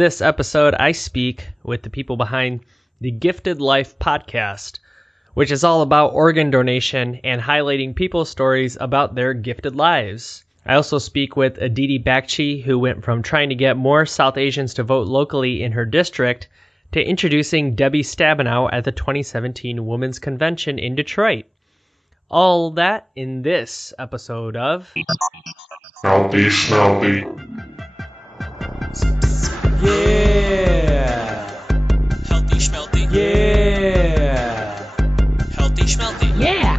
This episode, I speak with the people behind the Gifted Life podcast, which is all about organ donation and highlighting people's stories about their gifted lives. I also speak with Aditi Bakshi, who went from trying to get more South Asians to vote locally in her district to introducing Debbie Stabenow at the 2017 Women's Convention in Detroit. All that in this episode of Healthy Schmelthy. Yeah! Healthy Schmelthy. Yeah! Healthy Schmelthy. Yeah!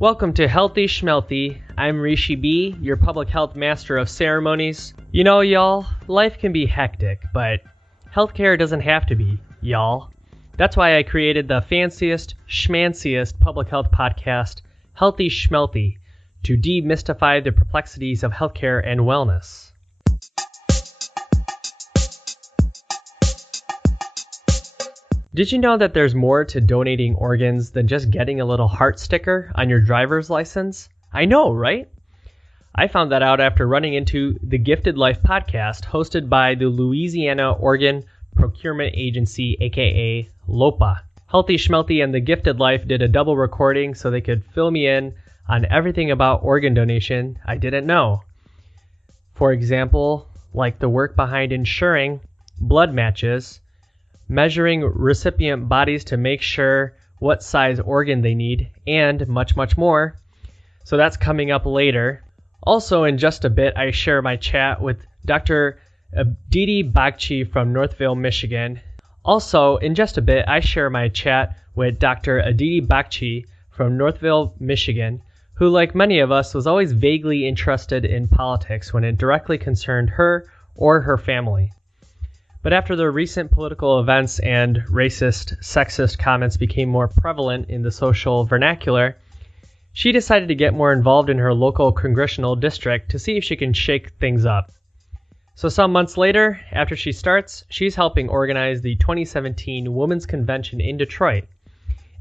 Welcome to Healthy Schmelthy. I'm Rishi B., your public health master of ceremonies. You know, y'all, life can be hectic, but healthcare doesn't have to be, y'all. That's why I created the fanciest, schmanciest public health podcast, Healthy Schmelthy, to demystify the perplexities of healthcare and wellness. Did you know that there's more to donating organs than just getting a little heart sticker on your driver's license? I know, right? I found that out after running into the Gifted Life podcast hosted by the Louisiana Organ Procurement Agency, aka LOPA. Healthy Schmelthy and the Gifted Life did a double recording so they could fill me in on everything about organ donation I didn't know. For example, like the work behind ensuring blood matches, measuring recipient bodies to make sure what size organ they need, and much, much more. So that's coming up later. Also, in just a bit, I share my chat with Dr. Aditi Bakshi from Northville, Michigan. Also, in just a bit, I share my chat with Dr. Aditi Bakshi from Northville, Michigan, who, like many of us, was always vaguely interested in politics when it directly concerned her or her family. But after the recent political events and racist, sexist comments became more prevalent in the social vernacular, she decided to get more involved in her local congressional district to see if she can shake things up. So some months later, after she starts, she's helping organize the 2017 Women's Convention in Detroit,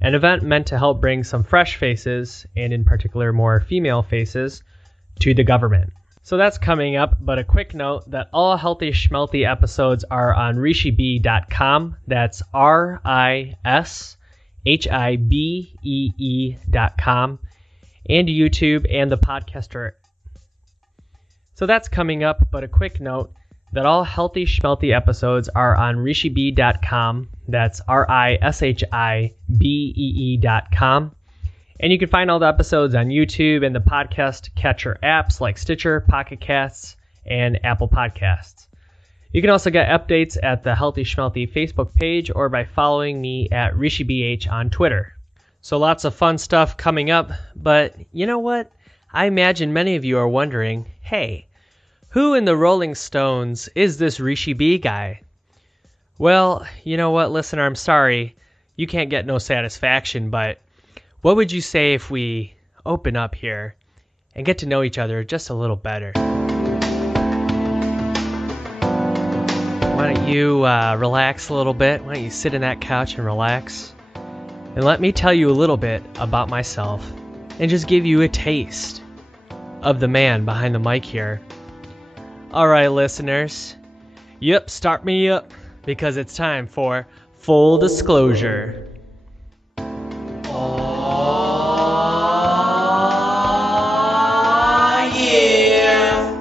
an event meant to help bring some fresh faces, and in particular more female faces, to the government. So that's coming up, but a quick note that all Healthy Schmelthy episodes are on rishibee.com. That's RISHIBEE.com, and YouTube and the podcaster. So that's coming up, but a quick note that all Healthy Schmelthy episodes are on rishibee.com. That's RISHIBEE.com. And you can find all the episodes on YouTube and the podcast catcher apps like Stitcher, Pocket Casts, and Apple Podcasts. You can also get updates at the Healthy Schmelthy Facebook page or by following me at RishiBH on Twitter. So lots of fun stuff coming up, but you know what? I imagine many of you are wondering, hey, who in the Rolling Stones is this Rishi B guy? Well, you know what, listener, I'm sorry. You can't get no satisfaction, but what would you say if we open up here and get to know each other just a little better? Why don't you relax a little bit? Why don't you sit in that couch and relax? And let me tell you a little bit about myself and just give you a taste of the man behind the mic here. All right, listeners. Yep, start me up because it's time for full disclosure. Oh yeah.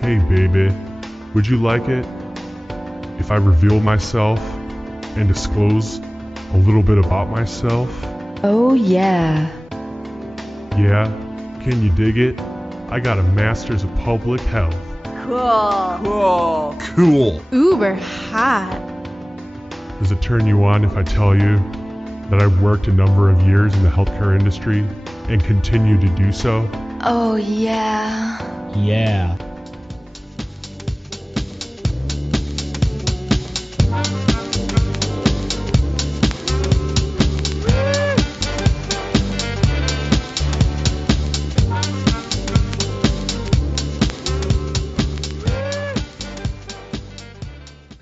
Hey baby, would you like it if I reveal myself and disclose a little bit about myself? Oh yeah. Yeah? Can you dig it? I got a master's of public health. Cool. Uber hot. Does it turn you on if I tell you that I've worked a number of years in the healthcare industry and continue to do so? Oh yeah. Yeah.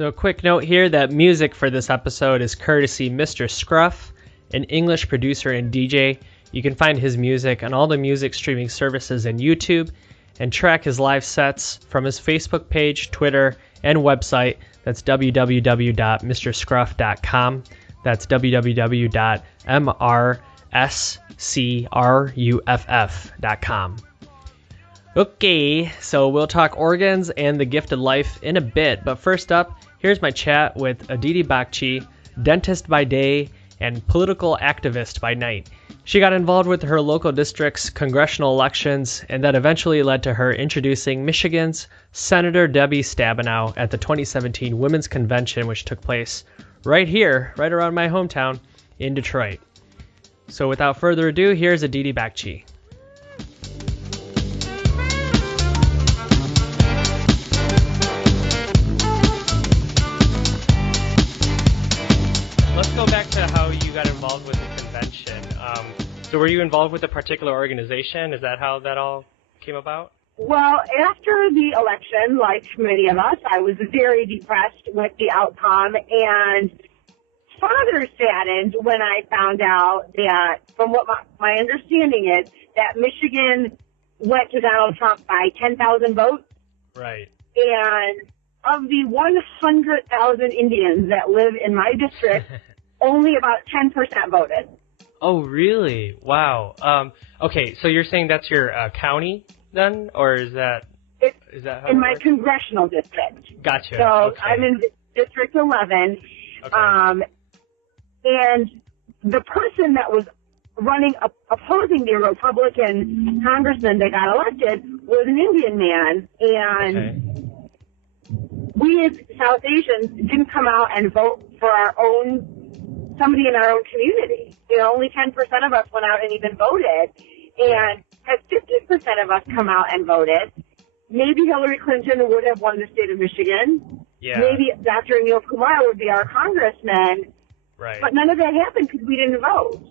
So a quick note here that music for this episode is courtesy Mr. Scruff, an English producer and DJ. You can find his music on all the music streaming services and YouTube, and track his live sets from his Facebook page, Twitter, and website. That's www.mrscruff.com. That's www.mrscruff.com. Okay, so we'll talk organs and the gift of life in a bit, but first up, here's my chat with Aditi Bakshi, dentist by day and political activist by night. She got involved with her local district's congressional elections, and that eventually led to her introducing Michigan's Senator Debbie Stabenow at the 2017 Women's Convention, which took place right here, right around my hometown in Detroit. So without further ado, here's Aditi Bakshi. Let's go back to how you got involved with the convention. So were you involved with a particular organization? Is that how that all came about? Well, after the election, like many of us, I was very depressed with the outcome and further saddened when I found out that, from what my understanding is, that Michigan went to Donald Trump by 10,000 votes. Right. And of the 100,000 Indians that live in my district, only about 10% voted. Oh, really? Wow. Okay, so you're saying that's your county then, or is that how in it my works? congressional district? Gotcha. So Okay. I'm in District 11, Okay. and the person that was opposing the Republican congressman that got elected was an Indian man, and Okay. we as South Asians didn't come out and vote for somebody in our own community. You know, only 10% of us went out and even voted. And had 50% of us come out and voted, maybe Hillary Clinton would have won the state of Michigan. Yeah. Maybe Dr. Anil Kumar would be our congressman. Right. But none of that happened because we didn't vote.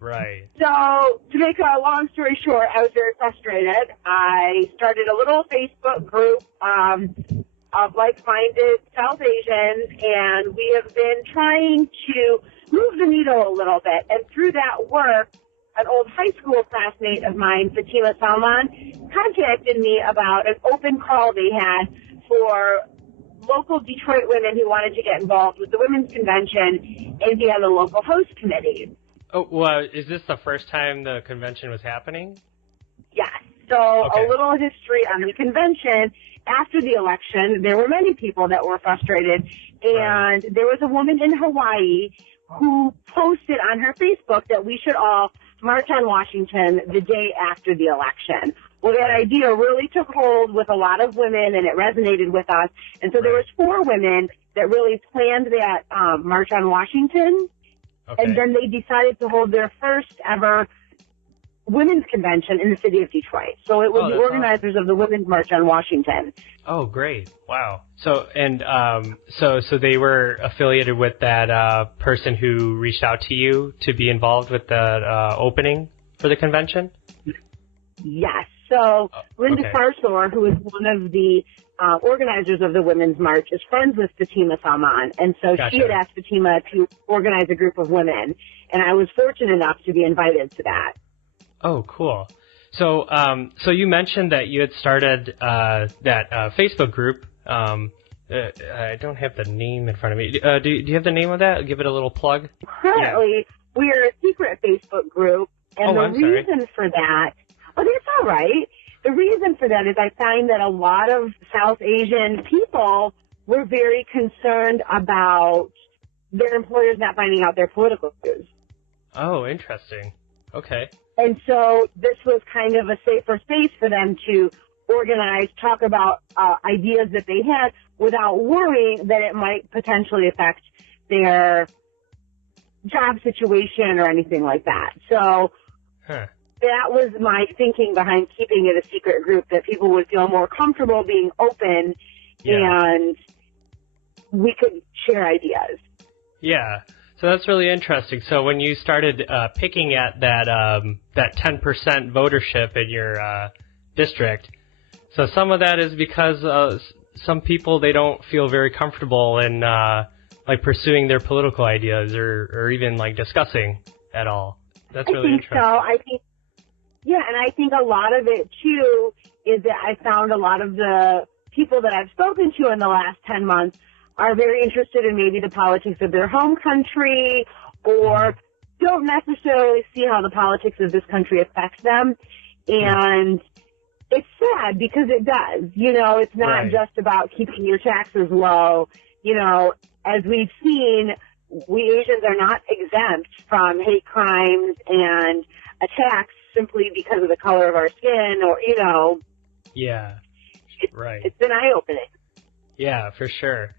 Right. So, to make a long story short, I was very frustrated. I started a little Facebook group of like-minded South Asians, and we have been trying to move the needle a little bit. And through that work, an old high school classmate of mine, Fatima Salman, contacted me about an open call they had for local Detroit women who wanted to get involved with the Women's Convention and be on the local host committee. Oh, well, is this the first time the convention was happening? Yes. So Okay. a little history on the convention. After the election, there were many people that were frustrated, and there was a woman in Hawaii who posted on her Facebook that we should all march on Washington the day after the election. Well, that idea really took hold with a lot of women, and it resonated with us. And so there was 4 women that really planned that march on Washington, Okay. and then they decided to hold their first ever Women's Convention in the city of Detroit. So it was the that's organizers of the Women's March on Washington. Oh, great! Wow. So so they were affiliated with that person who reached out to you to be involved with the opening for the convention. Yes. So Linda okay. Sarsor, who is one of the organizers of the Women's March, is friends with Fatima Salman. And so Gotcha. she had asked Fatima to organize a group of women. And I was fortunate enough to be invited to that. Oh, cool. So so you mentioned that you had started that Facebook group. I don't have the name in front of me. Do you have the name of that? Give it a little plug. Currently, we are a secret Facebook group. And I'm sorry. reason for that, oh, that's all right. The reason for that is I find that a lot of South Asian people were very concerned about their employers not finding out their political views. Oh, interesting. Okay. And so this was kind of a safer space for them to organize, talk about ideas that they had without worrying that it might potentially affect their job situation or anything like that. So that was my thinking behind keeping it a secret group, that people would feel more comfortable being open and we could share ideas. Yeah. So that's really interesting. So when you started picking at that 10% votership in your district, so some of that is because some people, they don't feel very comfortable in like pursuing their political ideas or even like discussing at all. That's really interesting. I think so. And I think a lot of it, too, is that I found a lot of the people that I've spoken to in the last 10 months are very interested in maybe the politics of their home country or don't necessarily see how the politics of this country affects them. And it's sad because it does. It's not just about keeping your taxes low. As we've seen, we Asians are not exempt from hate crimes and attacks simply because of the color of our skin or, Yeah, right. It's been eye-opening. Yeah, for sure.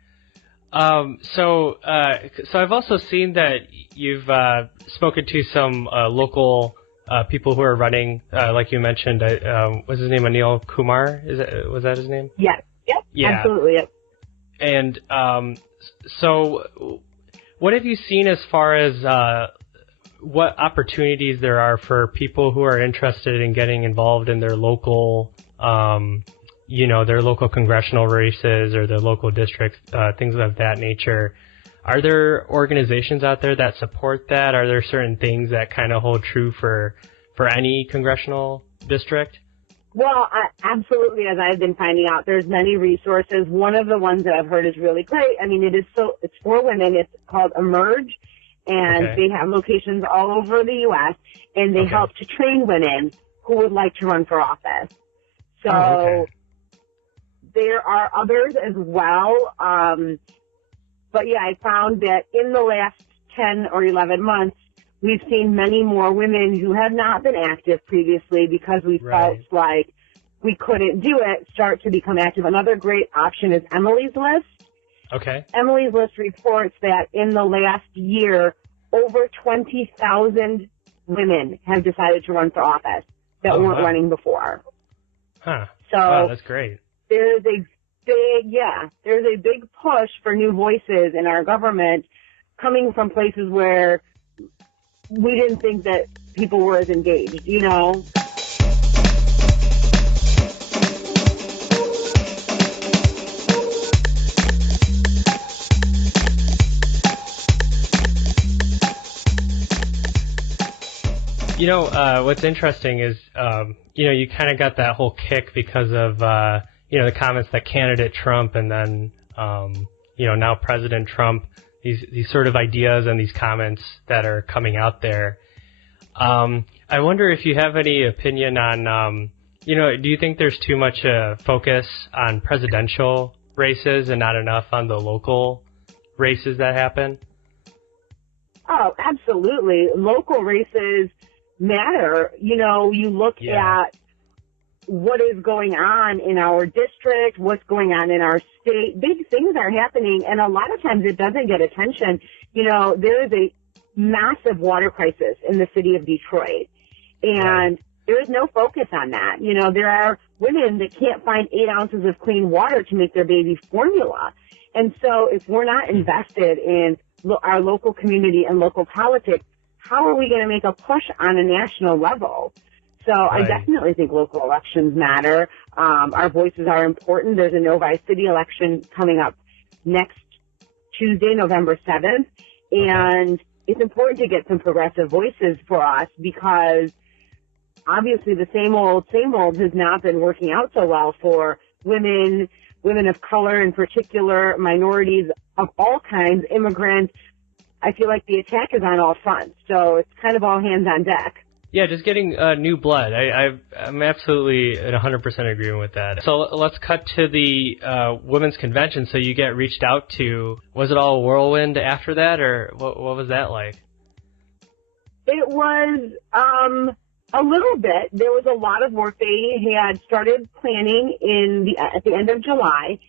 So I've also seen that you've spoken to some local people who are running, like you mentioned. Was his name Anil Kumar? Was that his name? Yes. Yep. Yeah. Absolutely. Yep. And so, what have you seen as far as what opportunities there are for people who are interested in getting involved in their local, their local congressional races or their local districts, things of that nature? Are there organizations out there that support that? Are there certain things that kind of hold true for any congressional district? Well, absolutely. As I've been finding out, there's many resources. One of the ones that I've heard is really great. I mean, it's for women. It's called Emerge, and they have locations all over the U.S., and they help to train women who would like to run for office. So there are others as well. But yeah, I found that in the last 10 or 11 months, we've seen many more women who have not been active previously because we felt like we couldn't do it start to become active. Another great option is Emily's List. Okay. Emily's List reports that in the last year, over 20,000 women have decided to run for office that weren't running before. Huh. So wow, that's great. There's a big push for new voices in our government coming from places where we didn't think that people were as engaged, What's interesting is, you kind of got that whole kick because of, the comments that candidate Trump and then, now President Trump, these sort of ideas and these comments that are coming out there. I wonder if you have any opinion on, do you think there's too much focus on presidential races and not enough on the local races that happen? Oh, absolutely. Local races matter. You look at what is going on in our district, what's going on in our state. Big things are happening, and a lot of times it doesn't get attention. There is a massive water crisis in the city of Detroit, and there is no focus on that. There are women that can't find 8 ounces of clean water to make their baby formula. And so if we're not invested in our local community and local politics, how are we going to make a push on a national level? So I definitely think local elections matter. Our voices are important. There's a Novi City election coming up next Tuesday, November 7th. And it's important to get some progressive voices for us because obviously the same old has not been working out so well for women of color in particular, minorities of all kinds, immigrants. I feel like the attack is on all fronts. So it's kind of all hands on deck. Yeah, just getting new blood. I'm absolutely at 100% agreeing with that. So let's cut to the women's convention. So you get reached out to. Was it all a whirlwind after that, or what was that like? It was a little bit. There was a lot of work. They had started planning at the end of July,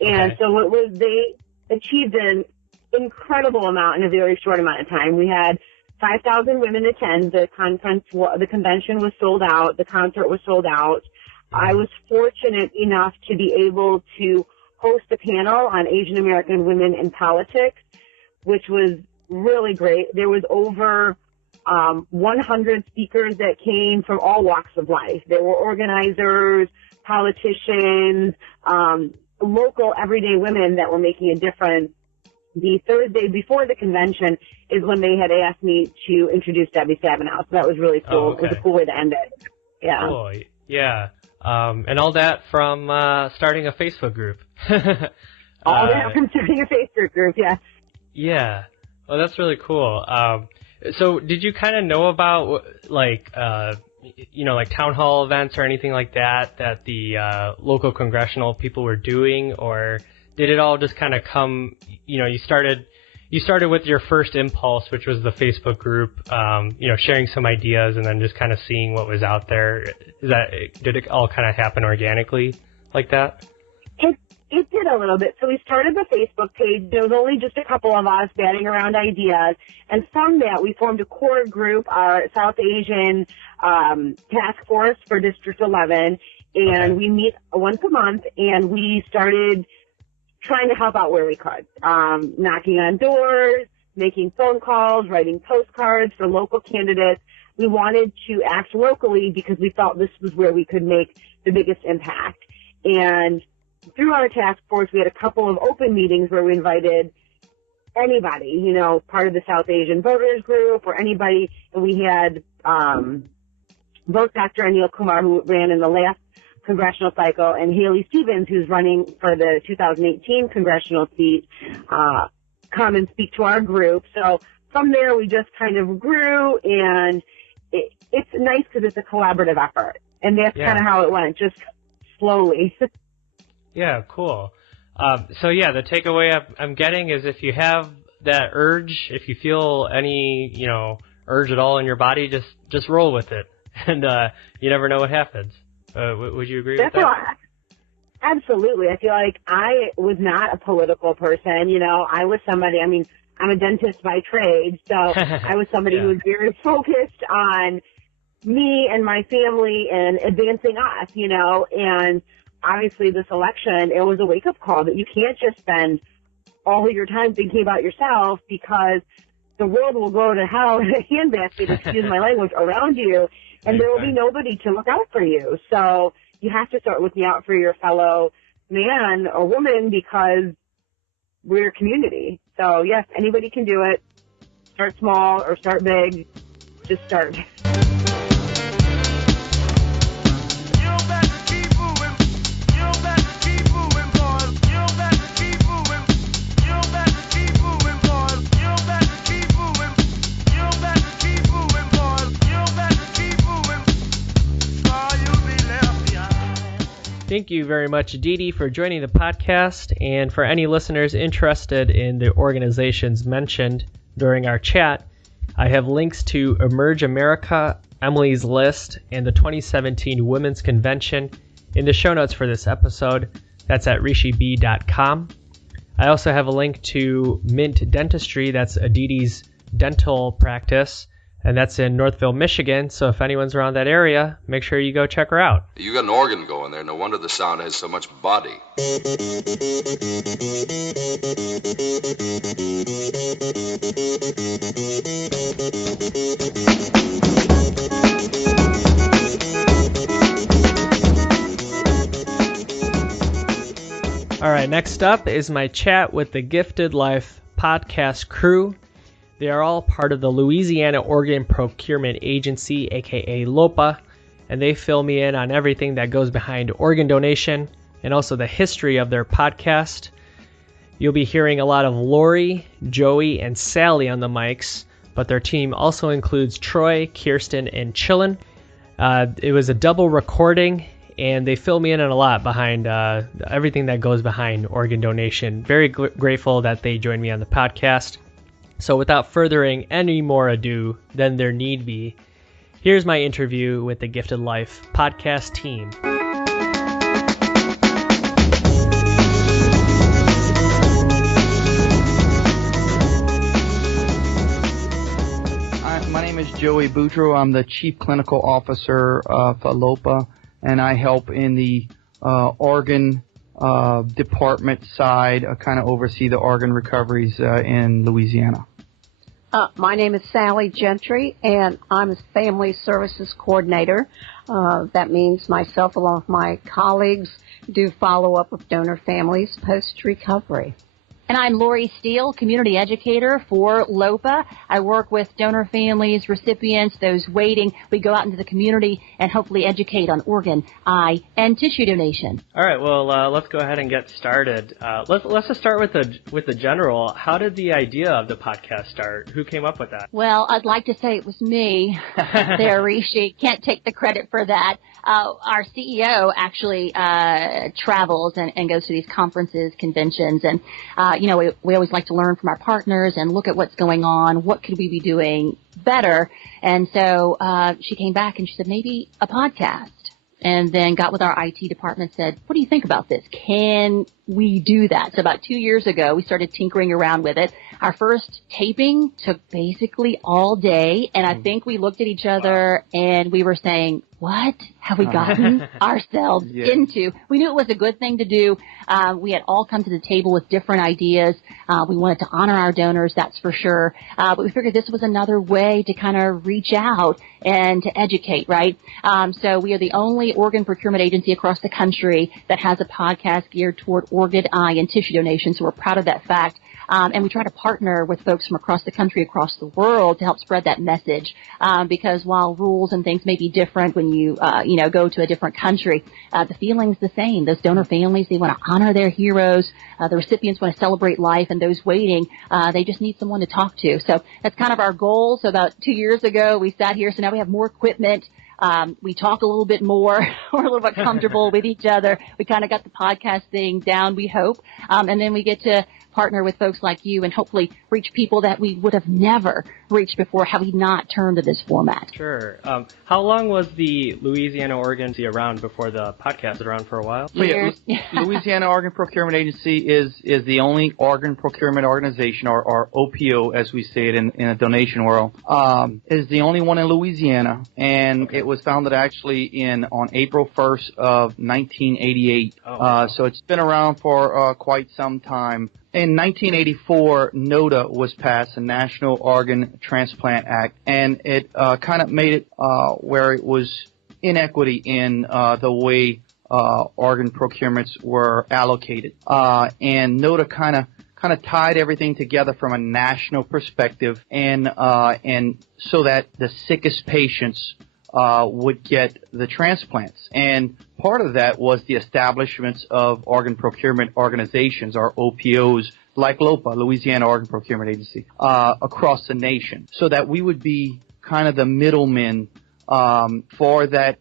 and so they achieved an incredible amount in a very short amount of time. We had 5,000 women attend. The convention was sold out. The concert was sold out. I was fortunate enough to be able to host a panel on Asian American women in politics, which was really great. There was over 100 speakers that came from all walks of life. There were organizers, politicians, local everyday women that were making a difference the Thursday before the convention is when they had asked me to introduce Debbie Stabenow. So that was really cool. Oh, okay. It was a cool way to end it. Yeah. Cool. Yeah. And all that from starting a Facebook group. All that from starting a Facebook group, yeah. Yeah. Well, that's really cool. So did you kind of know about, like, like town hall events or anything like that the local congressional people were doing, or did it all just kind of come, you started with your first impulse, which was the Facebook group, sharing some ideas and then just kind of seeing what was out there? Did it all kind of happen organically like that? It did a little bit. So we started the Facebook page. There was only just a couple of us batting around ideas. And from that, we formed a core group, our South Asian task force for District 11. And we meet once a month, and we started trying to help out where we could, knocking on doors, making phone calls, writing postcards for local candidates. We wanted to act locally because we felt this was where we could make the biggest impact. And through our task force, we had a couple of open meetings where we invited anybody, part of the South Asian voters group or anybody. And we had both Dr. Anil Kumar, who ran in the last congressional cycle, and Haley Stevens, who's running for the 2018 congressional seat, come and speak to our group. So from there, we just kind of grew, and it's nice because it's a collaborative effort. And that's kind of how it went, just slowly. Yeah, cool. The takeaway I'm getting is if you have that urge, if you feel any, urge at all in your body, just roll with it. And you never know what happens. Would you agree with that? Absolutely. I feel like I was not a political person. I was somebody, I'm a dentist by trade, so I was somebody who was very focused on me and my family and advancing us, and obviously this election, it was a wake-up call that you can't just spend all of your time thinking about yourself, because the world will go to hell in a handbasket, excuse my language, around you, and there will be nobody to look out for you. So you have to start looking out for your fellow man or woman, because we're a community. So yes, anybody can do it. Start small or start big. Just start. Thank you very much, Dee Dee, for joining the podcast. And for any listeners interested in the organizations mentioned during our chat, I have links to Emerge America, Emily's List, and the 2017 Women's Convention in the show notes for this episode. That's at rishib.com. I also have a link to Mint Dentistry. That's Aditi's dental practice, and that's in Northville, Michigan. So if anyone's around that area, make sure you go check her out. You got an organ going there. No wonder the sound has so much body. All right, next up is my chat with the Gifted Life podcast crew. They are all part of the Louisiana Organ Procurement Agency, aka LOPA, and they fill me in on everything that goes behind organ donation and also the history of their podcast. You'll be hearing a lot of Lori, Joey, and Sally on the mics, but their team also includes Troy, Kirsten, and Chillin. It was a double recording, and they fill me in on a lot behind everything that goes behind organ donation. Very grateful that they joined me on the podcast. So without furthering any more ado than there need be, here's my interview with the Gifted Life podcast team. My name is Joey Boudreau. I'm the Chief Clinical Officer for LOPA, and I help in the organ department side, kind of oversee the organ recoveries in Louisiana. My name is Sally Gentry, and I'm a Family Services Coordinator. That means myself, along with my colleagues, do follow-up with donor families post-recovery. And I'm Lori Steele, community educator for LOPA. I work with donor families, recipients, those waiting. We go out into the community and hopefully educate on organ, eye, and tissue donation. All right, well, let's go ahead and get started. Let's just start with the general. How did the idea of the podcast start? Who came up with that? Well, I'd like to say it was me there, Rishi. Can't take the credit for that. Our CEO actually travels and goes to these conferences, conventions, and we always like to learn from our partners and look at what's going on. What could we be doing better? And so she came back and she said, maybe a podcast. And then got with our IT department and said, what do you think about this? Can we do that? So about 2 years ago, we started tinkering around with it. Our first taping took basically all day, and I think we looked at each other and we were saying, what have we gotten ourselves into? We knew it was a good thing to do. We had all come to the table with different ideas. We wanted to honor our donors, that's for sure. But we figured this was another way to kind of reach out and to educate, right? So we are the only organ procurement agency across the country that has a podcast geared toward organ, eye, and tissue donation. So we're proud of that fact. And we try to partner with folks from across the country, across the world to help spread that message. Because while rules and things may be different when you go to a different country, the feeling's the same. Those donor families, they want to honor their heroes. The recipients want to celebrate life, and those waiting, they just need someone to talk to. So that's kind of our goal. So about 2 years ago, we sat here. So now we have more equipment. We talk a little bit more. We're a little bit comfortable with each other. We kind of got the podcast thing down, we hope. And then we get to partner with folks like you and hopefully reach people that we would have never reached before had we not turned to this format. Sure. How long was the Louisiana Organ around before the podcast? Was it around for a while? Louisiana Organ Procurement Agency is the only organ procurement organization, or OPO as we say it in the donation world. Is the only one in Louisiana, and it was founded actually on April 1st of 1988. So it's been around for quite some time. In 1984, NOTA was passed, the National Organ Transplant Act, and it kind of made it where it was inequity in the way organ procurements were allocated. And NOTA kind of tied everything together from a national perspective, and so that the sickest patients would get the transplants. And part of that was the establishments of organ procurement organizations, or OPOs, like LOPA, Louisiana Organ Procurement Agency, across the nation, so that we would be kind of the middlemen for that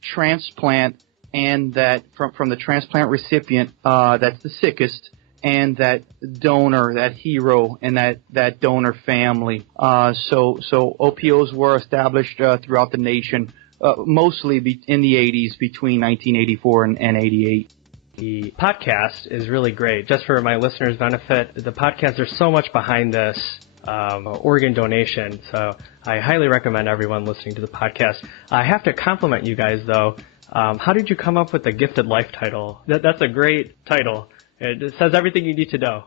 transplant, and that from the transplant recipient that's the sickest, and that donor, that hero, and that donor family. So OPOs were established throughout the nation, mostly in the 80s, between 1984 and 88. The podcast is really great. Just for my listeners' benefit, the podcast, there's so much behind this organ donation, so I highly recommend everyone listening to the podcast. I have to compliment you guys, though. How did you come up with the Gifted Life title? That's a great title. It says everything you need to know.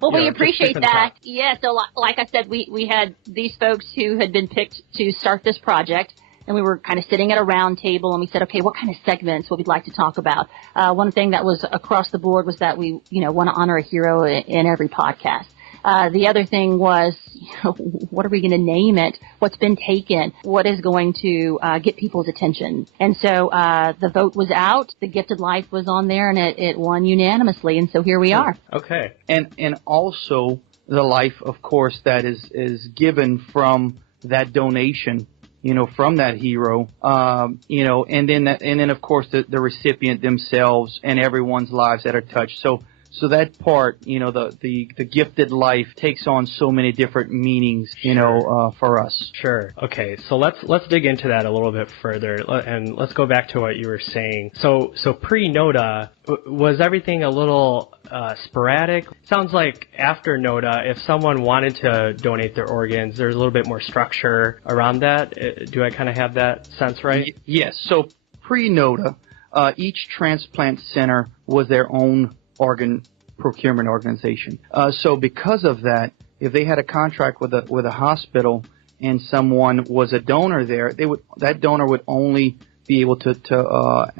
Well, we appreciate that. Yeah, so like I said, we had these folks who had been picked to start this project, and we were kind of sitting at a round table, and we said, okay, what kind of segments would we like to talk about? One thing that was across the board was that we want to honor a hero in every podcast. The other thing was, what are we going to name it? What's been taken? What is going to get people's attention? And so the vote was out. The Gifted Life was on there, and it won unanimously. And so here we are. Okay. And also the life, of course, that is given from that donation, from that hero, and then of course the recipient themselves and everyone's lives that are touched. So that part, the Gifted Life takes on so many different meanings, for us. Sure. Okay. So let's dig into that a little bit further, and let's go back to what you were saying. So pre-NOTA, was everything a little sporadic? Sounds like after NOTA, if someone wanted to donate their organs, there's a little bit more structure around that. Do I kind of have that sense right? Yes. So pre-NOTA, each transplant center was their own organ procurement organization. So because of that, if they had a contract with a hospital and someone was a donor there, that donor would only be able to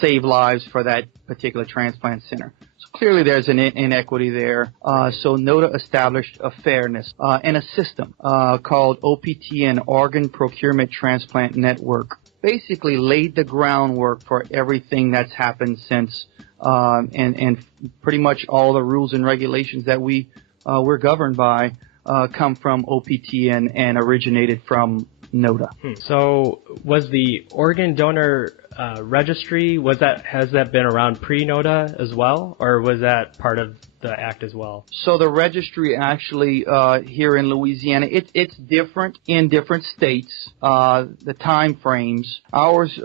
save lives for that particular transplant center. So clearly there's an inequity there. So NODA established a fairness and a system called OPTN, Organ Procurement Transplant Network. Basically laid the groundwork for everything that's happened since, and pretty much all the rules and regulations that we're governed by come from OPTN and originated from NODA. So was the organ donor registry, has that been around pre-NODA as well, or was that part of the act as well? So the registry actually here in Louisiana, it's different in different states. The time frames. Ours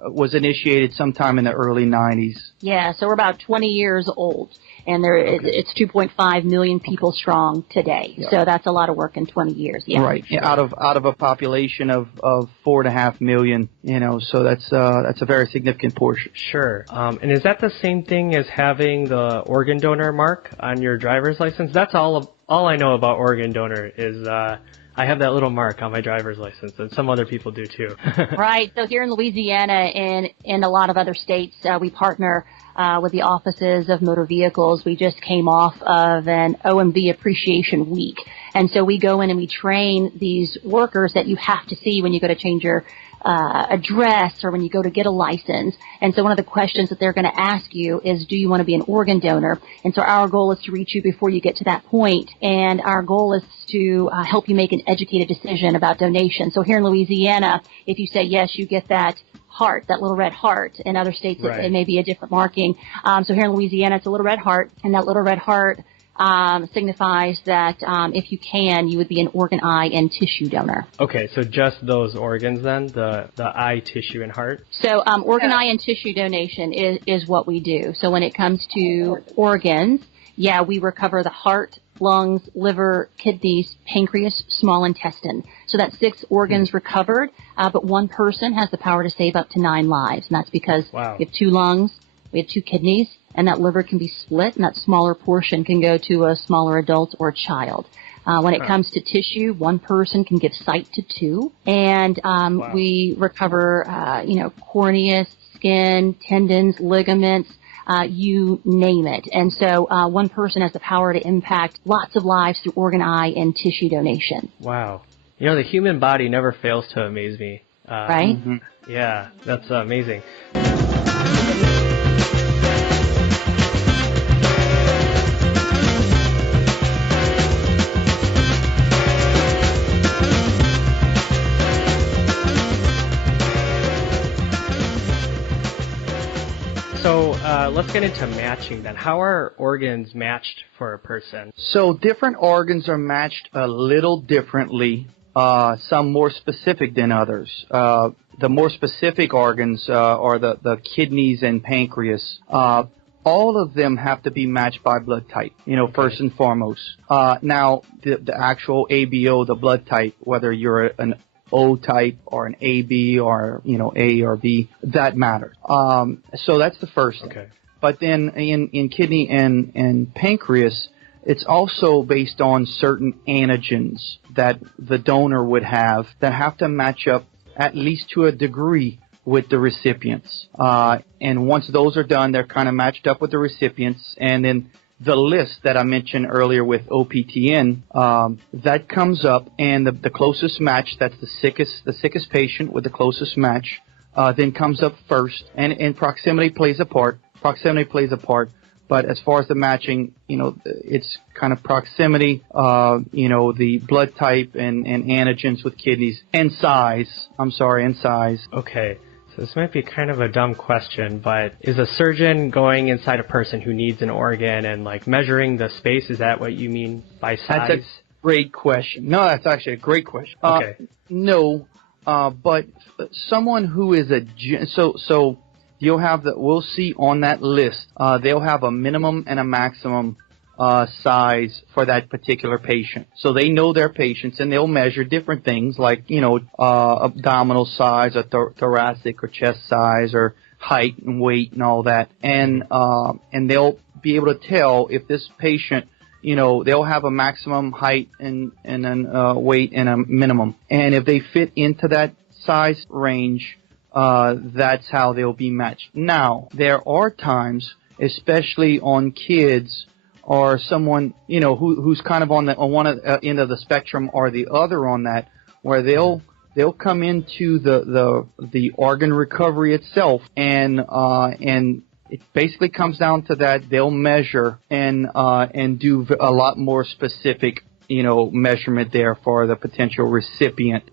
was initiated sometime in the early 90s. Yeah, so we're about 20 years old, and it's 2.5 million people strong today. Yeah. So that's a lot of work in 20 years. Yeah. Right. Sure. Out of a population of 4.5 million, so that's a very significant portion. Sure. And is that the same thing as having the organ donor mark on your driver's license? That's all I know about organ donor is I have that little mark on my driver's license, and some other people do too. Right. So here in Louisiana and in a lot of other states, we partner with the offices of motor vehicles. We just came off of an OMV Appreciation Week. And so we go in and we train these workers that you have to see when you go to change your address or when you go to get a license. And so one of the questions that they're going to ask you is, do you want to be an organ donor? And so our goal is to reach you before you get to that point. And our goal is to help you make an educated decision about donation. So here in Louisiana, if you say yes, you get that heart, that little red heart. In other states, right, it may be a different marking. So here in Louisiana, it's a little red heart, and that little red heart signifies that if you can, you would be an organ, eye, and tissue donor. Okay, so just those organs then, the eye, tissue, and heart? So organ, eye, and tissue donation is what we do. So when it comes to organs, yeah, we recover the heart, lungs, liver, kidneys, pancreas, small intestine. So that's 6 organs recovered, but one person has the power to save up to 9 lives, and that's because we have 2 lungs, we have 2 kidneys, and that liver can be split, and that smaller portion can go to a smaller adult or a child. When it comes to tissue, one person can give sight to 2, and we recover, corneas, skin, tendons, ligaments, you name it. And so one person has the power to impact lots of lives through organ, eye, and tissue donation. Wow. The human body never fails to amaze me. Right? Mm-hmm. Yeah, that's amazing. So let's get into matching then. How are organs matched for a person? So different organs are matched a little differently, some more specific than others. The more specific organs are the kidneys and pancreas. All of them have to be matched by blood type, first and foremost. Now, the actual ABO, the blood type, whether you're an O type or an AB or, A or B, that matters. So that's the first thing. Okay. But then in kidney and pancreas, it's also based on certain antigens that the donor would have that have to match up at least to a degree with the recipients. And once those are done, they're kind of matched up with the recipients. And then the list that I mentioned earlier with OPTN, that comes up, and the closest match, that's the sickest patient with the closest match, then comes up first. And proximity plays a part. But as far as the matching, it's kind of proximity, the blood type and antigens with kidneys and size. Okay. So this might be kind of a dumb question, but is a surgeon going inside a person who needs an organ and measuring the space? Is that what you mean by size? That's a great question. No, that's actually a great question. Okay. No, but someone who is so you'll have we'll see on that list, they'll have a minimum and a maximum size for that particular patient. So they know their patients, and they'll measure different things like, abdominal size or thoracic or chest size or height and weight and all that. And they'll be able to tell if this patient, they'll have a maximum height and then weight and a minimum. And if they fit into that size range, that's how they'll be matched. Now, there are times, especially on kids or someone, who's kind of on one end of the spectrum or the other on that, where they'll come into the organ recovery itself, and it basically comes down to that. They'll measure and do a lot more specific measurement there for the potential recipient.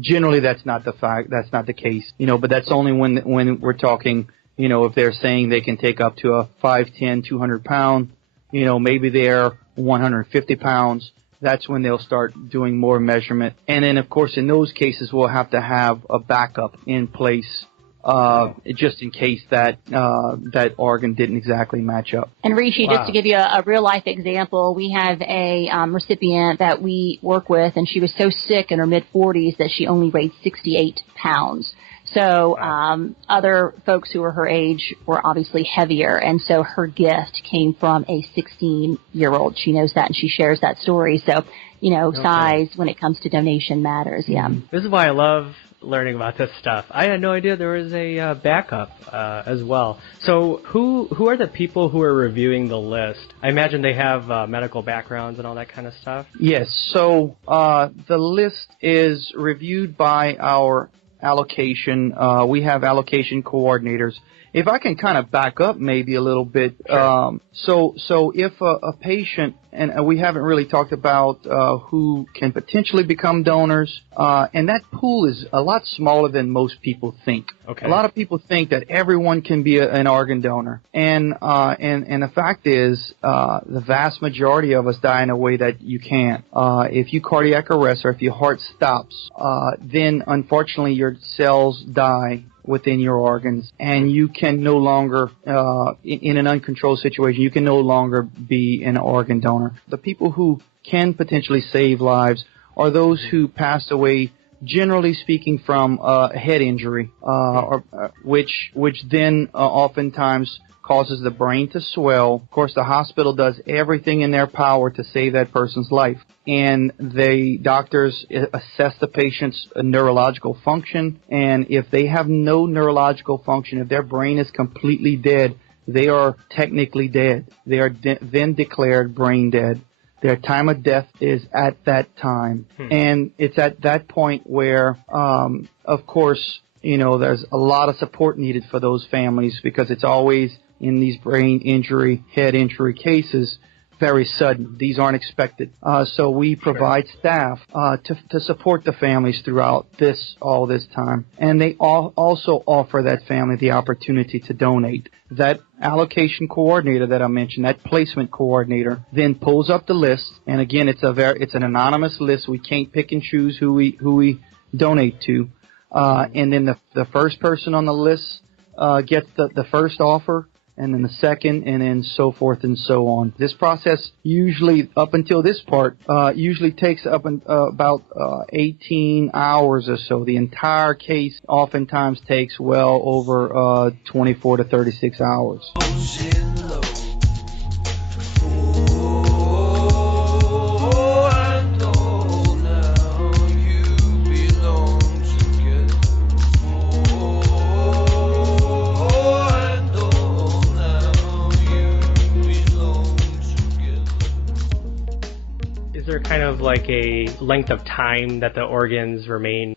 Generally, that's not the case. But that's only when we're talking, if they're saying they can take up to a 5'10", 200 pound, maybe they're 150 pounds. That's when they'll start doing more measurement. And then, of course, in those cases, we'll have to have a backup in place, just in case that organ didn't exactly match up. And Rishi, just to give you a real-life example, we have a recipient that we work with, and she was so sick in her mid-40s that she only weighed 68 pounds. So other folks who were her age were obviously heavier, and so her gift came from a 16-year-old. She knows that, and she shares that story. So, size when it comes to donation matters, yeah. This is why I love learning about this stuff. I had no idea there was a backup as well. So who are the people who are reviewing the list? I imagine they have medical backgrounds and all that kind of stuff? Yes, so the list is reviewed by our allocation. We have allocation coordinators. If I can kind of back up maybe a little bit, sure. So if a patient, and we haven't really talked about who can potentially become donors, and that pool is a lot smaller than most people think. Okay. A lot of people think that everyone can be an organ donor, and the fact is, the vast majority of us die in a way that you can't. If you cardiac arrest or if your heart stops, then unfortunately your cells die within your organs, and you can no longer, in an uncontrolled situation, you can no longer be an organ donor. The people who can potentially save lives are those who passed away, generally speaking, from a head injury, which then oftentimes causes the brain to swell. Of course, the hospital does everything in their power to save that person's life. And the doctors assess the patient's neurological function. And if they have no neurological function, if their brain is completely dead, they are technically dead. They are then declared brain dead. Their time of death is at that time. And it's at that point where, of course, there's a lot of support needed for those families, because it's always in these brain injury, head injury cases, very sudden. These aren't expected. So we provide staff to support the families throughout all this time. And they also offer that family the opportunity to donate. That allocation coordinator that I mentioned, that placement coordinator, then pulls up the list. And again, it's an anonymous list. We can't pick and choose who we donate to. And then the first person on the list gets the first offer, and then the second, and then so forth and so on. This process usually, up until this part, usually takes about 18 hours or so. The entire case oftentimes takes well over 24 to 36 hours. Kind of like a length of time that the organs remain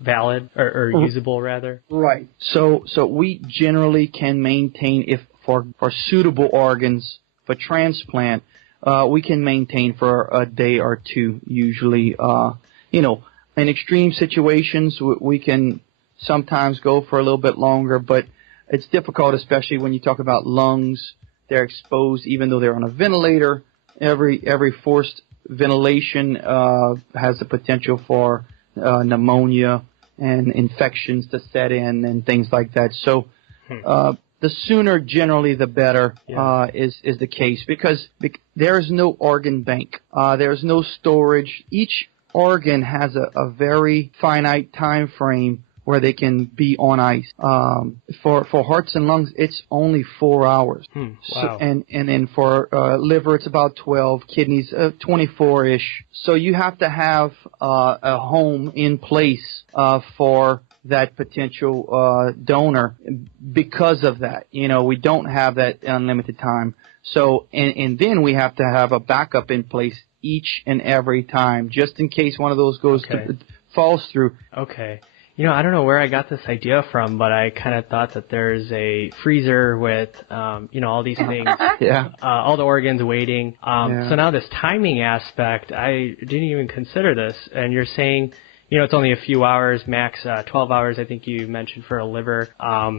valid or usable, rather? Right. So we generally can maintain, if for suitable organs for transplant, we can maintain for a day or two usually. In extreme situations, we can sometimes go for a little bit longer, but it's difficult, especially when you talk about lungs. They're exposed, even though they're on a ventilator. Every forced ventilation has the potential for pneumonia and infections to set in and things like that. So the sooner generally the better is the case, because there is no organ bank. There is no storage. Each organ has a very finite time frame where they can be on ice. For hearts and lungs, it's only 4 hours. Wow. So, and then for liver, it's about 12. Kidneys, 24-ish. So you have to have a home in place for that potential donor because of that. We don't have that unlimited time. So, and then we have to have a backup in place each and every time, just in case one of those falls through. Okay. I don't know where I got this idea from, but I kind of thought that there's a freezer with, all these things, all the organs waiting. So now this timing aspect, I didn't even consider this. And you're saying, it's only a few hours, max 12 hours, I think you mentioned, for a liver.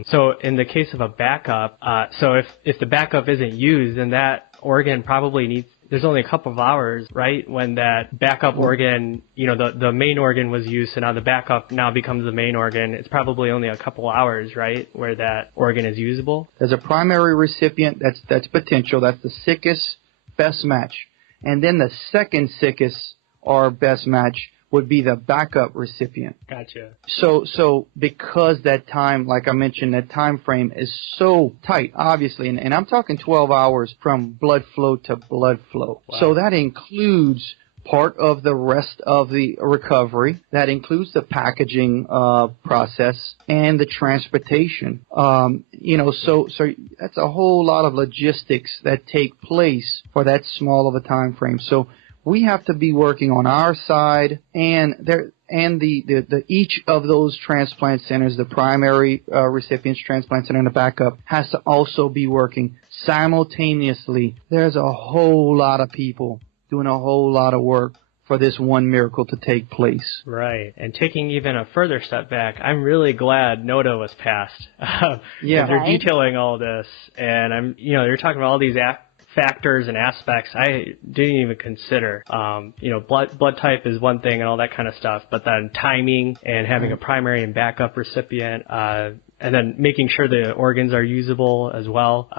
So in the case of a backup, so if the backup isn't used, then that organ probably there's only a couple of hours, right, when that backup organ, the main organ was used, so now the backup now becomes the main organ. It's probably only a couple hours, right, where that organ is usable? There's a primary recipient, that's potential, that's the sickest, best match. And then the second sickest or best match would be the backup recipient. Gotcha. So because that time, like I mentioned, that time frame is so tight, obviously, and I'm talking 12 hours from blood flow to blood flow. Wow. So that includes part of the rest of the recovery. That includes the packaging process and the transportation. So that's a whole lot of logistics that take place for that small of a time frame. So we have to be working on our side, and the each of those transplant centers, the primary recipients transplant center and the backup, has to also be working simultaneously. There's a whole lot of people doing a whole lot of work for this one miracle to take place. Right. And taking even a further step back, I'm really glad NODA was passed. They're detailing all this, and you're talking about all these factors and aspects I didn't even consider. Blood type is one thing and all that kind of stuff, but then timing and having a primary and backup recipient, and then making sure the organs are usable as well.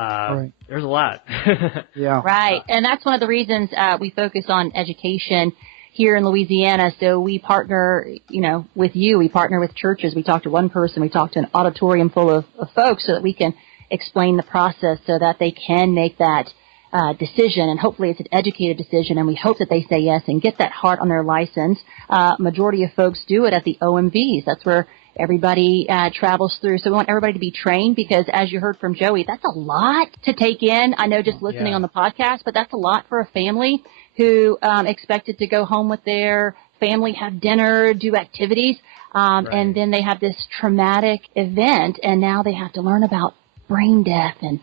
There's a lot. Right. And that's one of the reasons we focus on education here in Louisiana. So we partner, with you. We partner with churches. We talk to one person. We talk to an auditorium full of folks so that we can explain the process so that they can make that decision, and hopefully it's an educated decision, and we hope that they say yes and get that heart on their license. Majority of folks do it at the OMVs. That's where everybody travels through. So we want everybody to be trained because, as you heard from Joey, that's a lot to take in. I know just listening on the podcast, but that's a lot for a family who expected to go home with their family, have dinner, do activities, and then they have this traumatic event, and now they have to learn about brain death and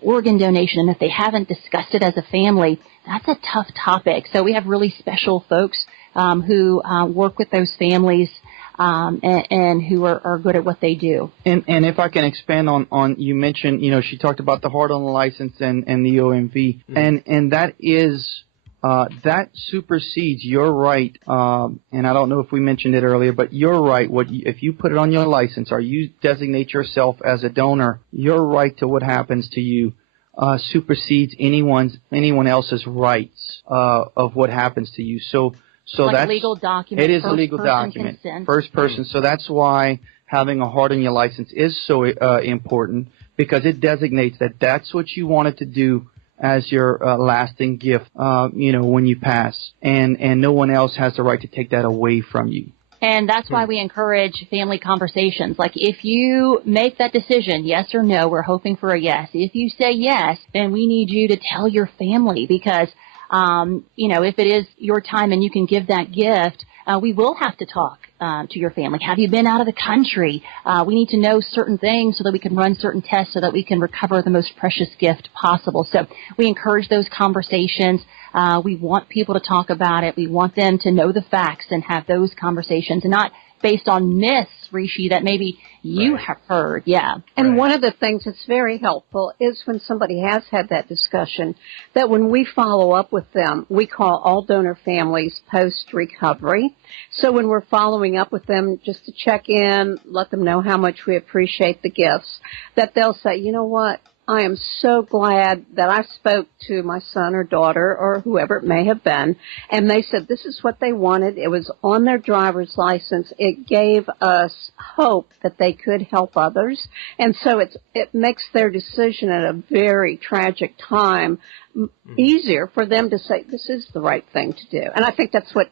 organ donation. And if they haven't discussed it as a family, that's a tough topic. So we have really special folks who work with those families and who are good at what they do. And if I can expand on you mentioned, she talked about the heart on the license and the OMV, and that is that supersedes. You're right, and I don't know if we mentioned it earlier, but you're right. If you put it on your license or you designate yourself as a donor, your right to what happens to you supersedes anyone else's rights of what happens to you. So like that's a legal document. It is a legal document, first person. So that's why having a heart on your license is so important, because it designates that that's what you wanted to do as your lasting gift, when you pass, and no one else has the right to take that away from you. And that's why we encourage family conversations. Like, if you make that decision, yes or no, we're hoping for a yes. If you say yes, then we need you to tell your family, because if it is your time and you can give that gift, we will have to talk to your family. Have you been out of the country? We need to know certain things so that we can run certain tests so that we can recover the most precious gift possible. So we encourage those conversations. We want people to talk about it. We want them to know the facts and have those conversations, and not based on myths, Rishi, that maybe you have heard. And one of the things that's very helpful is when somebody has had that discussion, that when we follow up with them, we call all donor families post-recovery. So when we're following up with them just to check in, let them know how much we appreciate the gifts, that they'll say, you know what, I am so glad that I spoke to my son or daughter or whoever it may have been, and they said this is what they wanted. It was on their driver's license. It gave us hope that they could help others, and so it makes their decision at a very tragic time easier for them to say this is the right thing to do. And I think that's what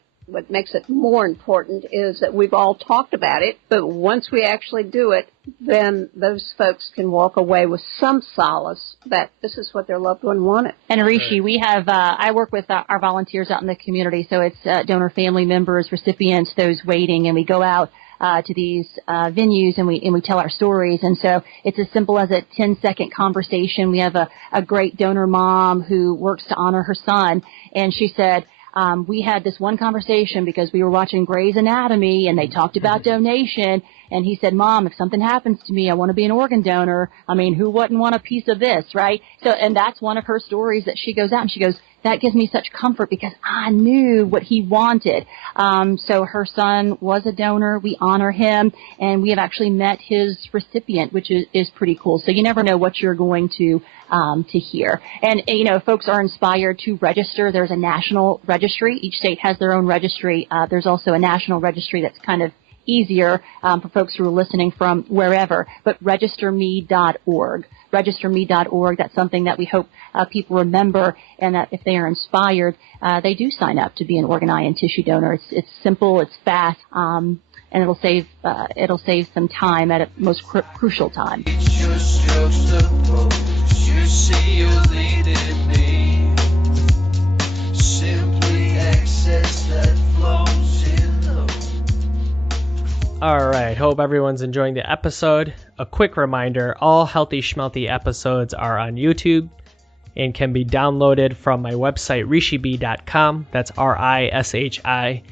makes it more important is that we've all talked about it, but once we actually do it, then those folks can walk away with some solace that this is what their loved one wanted. And Rishi, we have, I work with our volunteers out in the community, so it's donor family members, recipients, those waiting, and we go out to these venues and we tell our stories. And so it's as simple as a 10-second conversation. We have a great donor mom who works to honor her son, and she said, we had this one conversation because we were watching Grey's Anatomy and they talked about donation. And he said, Mom, if something happens to me, I want to be an organ donor. I mean, who wouldn't want a piece of this, right? So, and that's one of her stories that she goes out and she goes, that gives me such comfort because I knew what he wanted. So her son was a donor. We honor him, and we have actually met his recipient, which is pretty cool. So you never know what you're going to hear. And, you know, folks are inspired to register. There's a national registry. Each state has their own registry. There's also a national registry that's kind of easier for folks who are listening from wherever, but registerme.org. Registerme.org, that's something that we hope people remember, and that if they are inspired, they do sign up to be an organ, eye, and tissue donor. It's simple, it's fast, and it'll save some time at a most crucial time. All right, hope everyone's enjoying the episode. A quick reminder, all Healthy Schmelthy episodes are on YouTube and can be downloaded from my website, rishibee.com. That's RISHIBEE.com.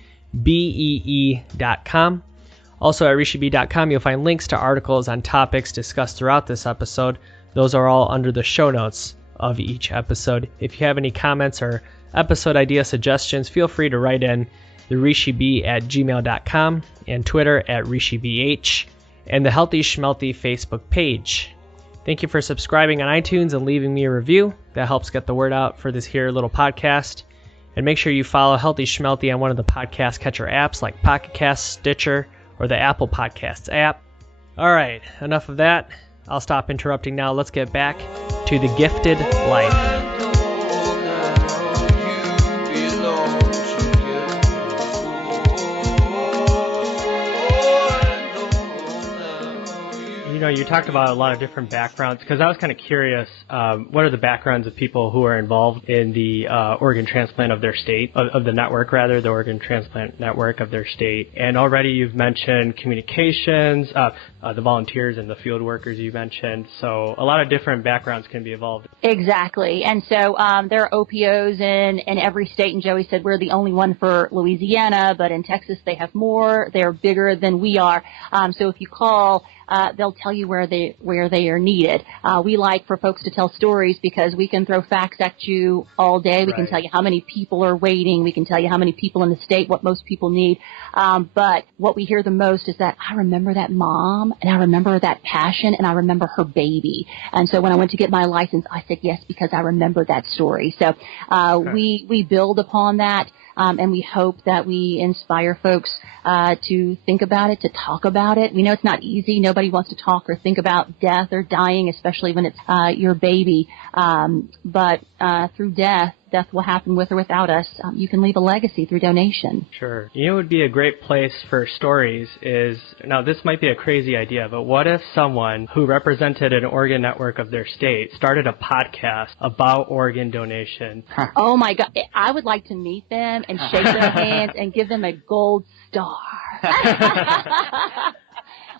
Also at rishibee.com, you'll find links to articles on topics discussed throughout this episode. Those are all under the show notes of each episode. If you have any comments or episode idea suggestions, feel free to write in the rishibee@gmail.com and Twitter at rishibeh and the Healthy Schmelthy Facebook page. Thank you for subscribing on iTunes and leaving me a review. That helps get the word out for this here little podcast. And make sure you follow Healthy Schmelthy on one of the podcast catcher apps like Pocket Cast, Stitcher, or the Apple Podcasts app. All right, enough of that. I'll stop interrupting now. Let's get back to the gifted life. You know, you talked about a lot of different backgrounds, because I was kind of curious, what are the backgrounds of people who are involved in the organ transplant of their state, of the network rather, the organ transplant network of their state? And already you've mentioned communications, the volunteers and the field workers you mentioned, so a lot of different backgrounds can be involved. Exactly, and so there are OPOs in every state, and Joey said we're the only one for Louisiana, but in Texas they have more. They're bigger than we are, so if you call, they'll tell you where they are needed. We like for folks to tell stories because we can throw facts at you all day. We can tell you how many people are waiting. We can tell you how many people in the state, what most people need. But what we hear the most is that I remember that mom, and I remember that passion, and I remember her baby. And so when I went to get my license, I said yes because I remember that story. So we build upon that. And we hope that we inspire folks to think about it, to talk about it. We know it's not easy. Nobody wants to talk or think about death or dying, especially when it's your baby. But through death will happen with or without us. You can leave a legacy through donation. Sure. You know what would be a great place for stories is, now this might be a crazy idea, but what if someone who represented an organ network of their state started a podcast about organ donation? Oh my God. I would like to meet them and shake their hands and give them a gold star.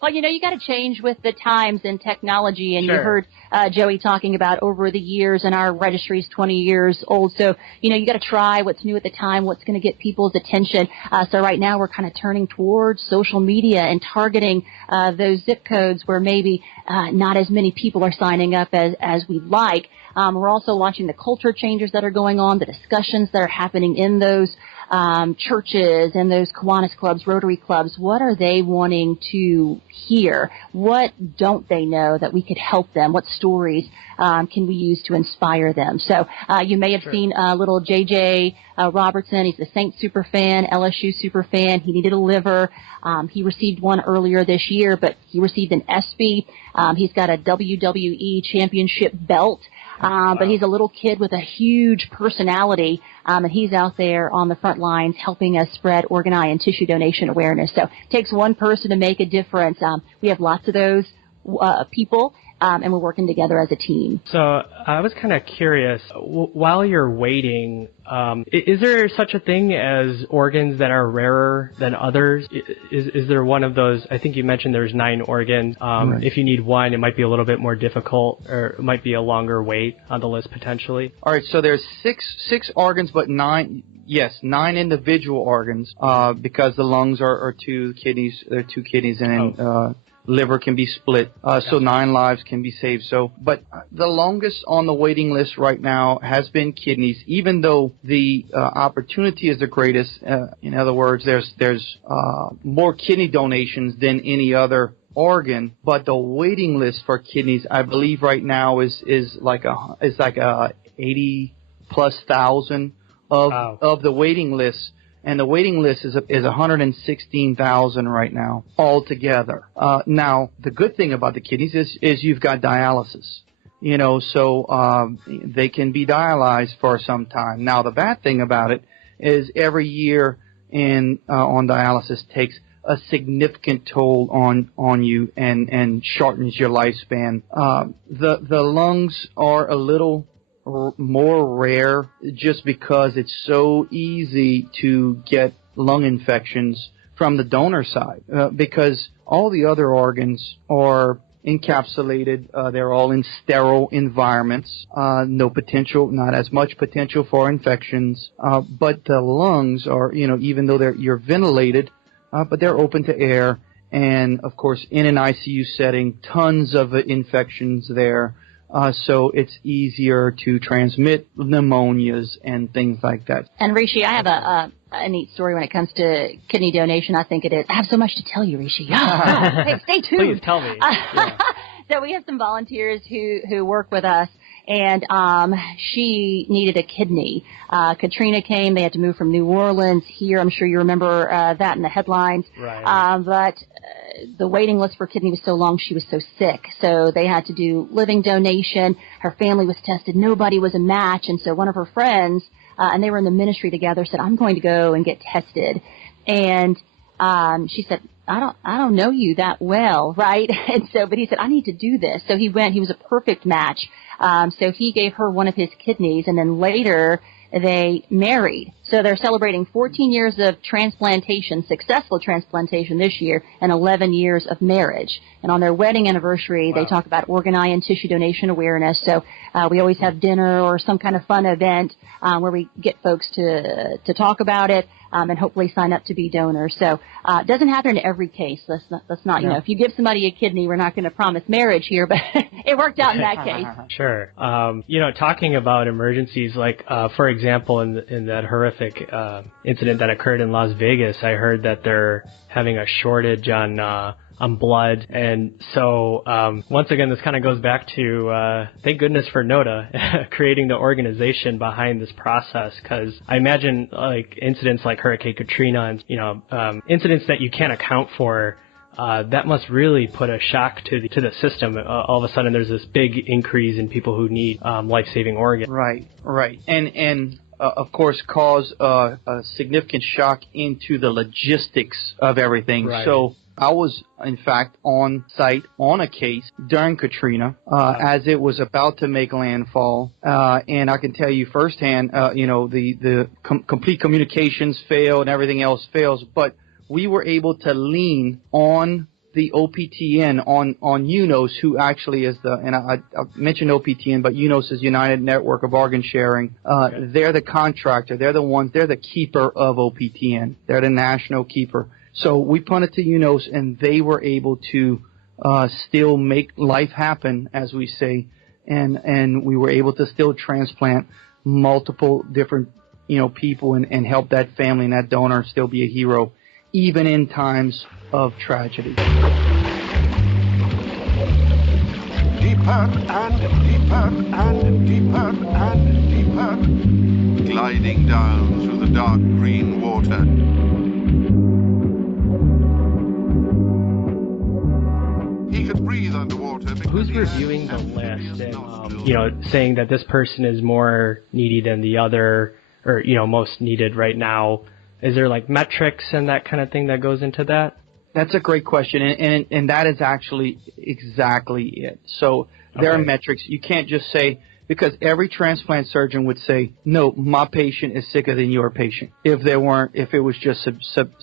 Well, you know, you got to change with the times and technology, and you heard Joey talking about over the years, and our registry is 20 years old. So, you know, you got to try what's new at the time, what's going to get people's attention. So right now we're kind of turning towards social media and targeting those zip codes where maybe not as many people are signing up as we'd like. We're also watching the culture changes that are going on, the discussions that are happening in those churches and those Kiwanis clubs, Rotary clubs, what are they wanting to hear? What don't they know that we could help them? What stories can we use to inspire them? So you may have seen little JJ Robertson. He's a Saints super fan, LSU super fan. He needed a liver. He received one earlier this year, but he received an ESPY. He's got a WWE championship belt. But he's a little kid with a huge personality, and he's out there on the front lines helping us spread organ, eye, and tissue donation awareness. So it takes one person to make a difference. We have lots of those people, and we're working together as a team. So I was kind of curious, while you're waiting, is there such a thing as organs that are rarer than others? Is there one of those? I think you mentioned there's 9 organs. Right. If you need one, it might be a little bit more difficult, or it might be a longer wait on the list potentially. All right, so there's six organs, but 9 individual organs, because the lungs are 2 kidneys, there are 2 kidneys, and liver can be split, so 9 lives can be saved. So, but the longest on the waiting list right now has been kidneys, even though the opportunity is the greatest. In other words, there's more kidney donations than any other organ, but the waiting list for kidneys, I believe right now is like 80,000+ of the waiting list. And the waiting list is 116,000 right now altogether. Now, the good thing about the kidneys is you've got dialysis, so they can be dialyzed for some time. Now, the bad thing about it is every year on dialysis takes a significant toll on you and shortens your lifespan. The lungs are a little more rare just because it's so easy to get lung infections from the donor side, because all the other organs are encapsulated. They're all in sterile environments. Not as much potential for infections. But the lungs are, even though you're ventilated, but they're open to air. And of course, in an ICU setting, tons of infections there. So it's easier to transmit pneumonias and things like that. And Rishi, I have a neat story when it comes to kidney donation. I think it is. I have so much to tell you, Rishi. Hey, stay tuned. Please tell me. Yeah. So we have some volunteers who work with us, and she needed a kidney. Katrina came. They had to move from New Orleans here. I'm sure you remember that in the headlines. Right. But the waiting list for kidney was so long, she was so sick. So they had to do living donation. Her family was tested. Nobody was a match. And so one of her friends, and they were in the ministry together, said, I'm going to go and get tested. And she said, I don't know you that well, right? And so, but he said, I need to do this. So he went. He was a perfect match. So he gave her one of his kidneys, and then later they married. So they're celebrating 14 years of transplantation, successful transplantation this year, and 11 years of marriage. And on their wedding anniversary, they talk about organ, eye, and tissue donation awareness. So we always have dinner or some kind of fun event where we get folks to talk about it and hopefully sign up to be donors. So it doesn't happen in every case. Let's not if you give somebody a kidney, we're not going to promise marriage here, but it worked out in that case. Sure. Talking about emergencies, like for example, in that horrific incident that occurred in Las Vegas, I heard that they're having a shortage on blood, and so once again, this kind of goes back to thank goodness for NODA creating the organization behind this process, because I imagine like incidents like Hurricane Katrina and incidents that you can't account for. That must really put a shock to the system. All of a sudden, there's this big increase in people who need life-saving organs. Right, and of course, cause a significant shock into the logistics of everything. Right. So I was, in fact, on site on a case during Katrina as it was about to make landfall, and I can tell you firsthand, the complete communications failed and everything else fails, but we were able to lean on the OPTN, on UNOS, who actually is and I mentioned OPTN, but UNOS is United Network of Organ Sharing. They're the contractor. They're the keeper of OPTN. They're the national keeper. So we punted to UNOS, and they were able to still make life happen, as we say, and we were able to still transplant multiple different people and help that family and that donor still be a hero, even in times of tragedy. Deeper and deeper and deeper and deeper, gliding down through the dark green water. He could breathe underwater. Who's reviewing the list and, saying that this person is more needy than the other, or, most needed right now? Is there like metrics and that kind of thing that goes into that? That's a great question, and that is actually exactly it. So there are metrics. You can't just say, because every transplant surgeon would say, no, my patient is sicker than your patient, if it was just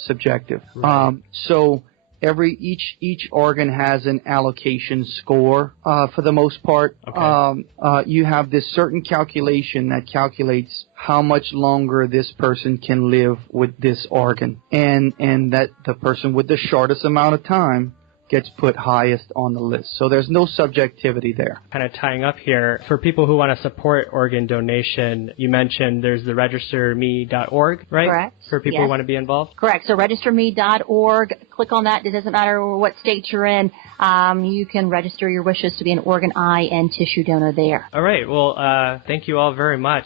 subjective. Right. So each organ has an allocation score for the most part. Okay. You have this certain calculation that calculates how much longer this person can live with this organ, and that the person with the shortest amount of time gets put highest on the list. So there's no subjectivity there. Kind of tying up here, for people who want to support organ donation, you mentioned there's the registerme.org, right? Correct. For people who want to be involved? Correct. So registerme.org, click on that. It doesn't matter what state you're in. You can register your wishes to be an organ, eye, and tissue donor there. All right. Well, thank you all very much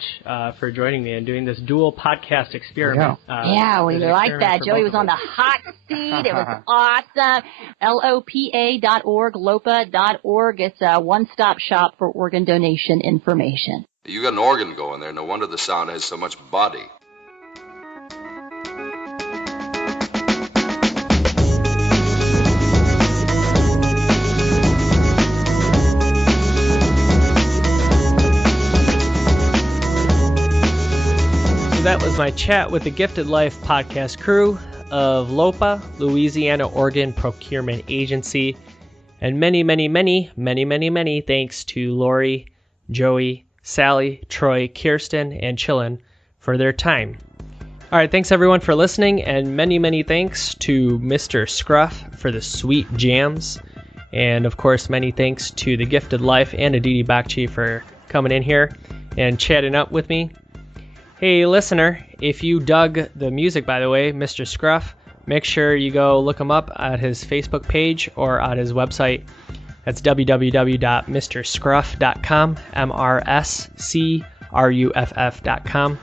for joining me and doing this dual podcast experiment. We like that. Joey was on the hot seat. It was awesome. LOPA.org, LOPA.org. It's a one-stop shop for organ donation information. You got an organ going there. No wonder the sound has so much body. That was my chat with the Gifted Life podcast crew of LOPA, Louisiana Organ Procurement Agency, and many, many, many, many, many, many thanks to Lori, Joey, Sally, Troy, Kirsten, and Chillin for their time. All right, thanks everyone for listening, and many, many thanks to Mr. Scruff for the sweet jams, and of course, many thanks to the Gifted Life and Aditi Bakchi for coming in here and chatting up with me. Hey listener, if you dug the music, by the way, Mr. Scruff, make sure you go look him up at his Facebook page or on his website. That's www.mrscruff.com, MRSCRUFF.com.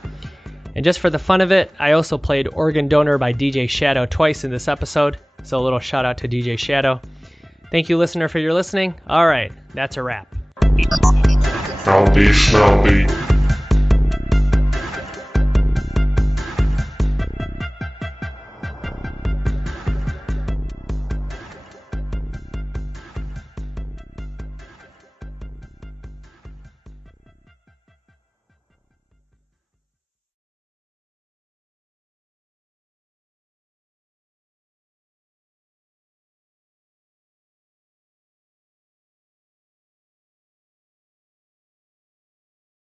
And just for the fun of it, I also played Organ Donor by DJ Shadow twice in this episode, so a little shout out to DJ Shadow. Thank you listener for your listening. All right, that's a wrap. Healthy Schmelthy.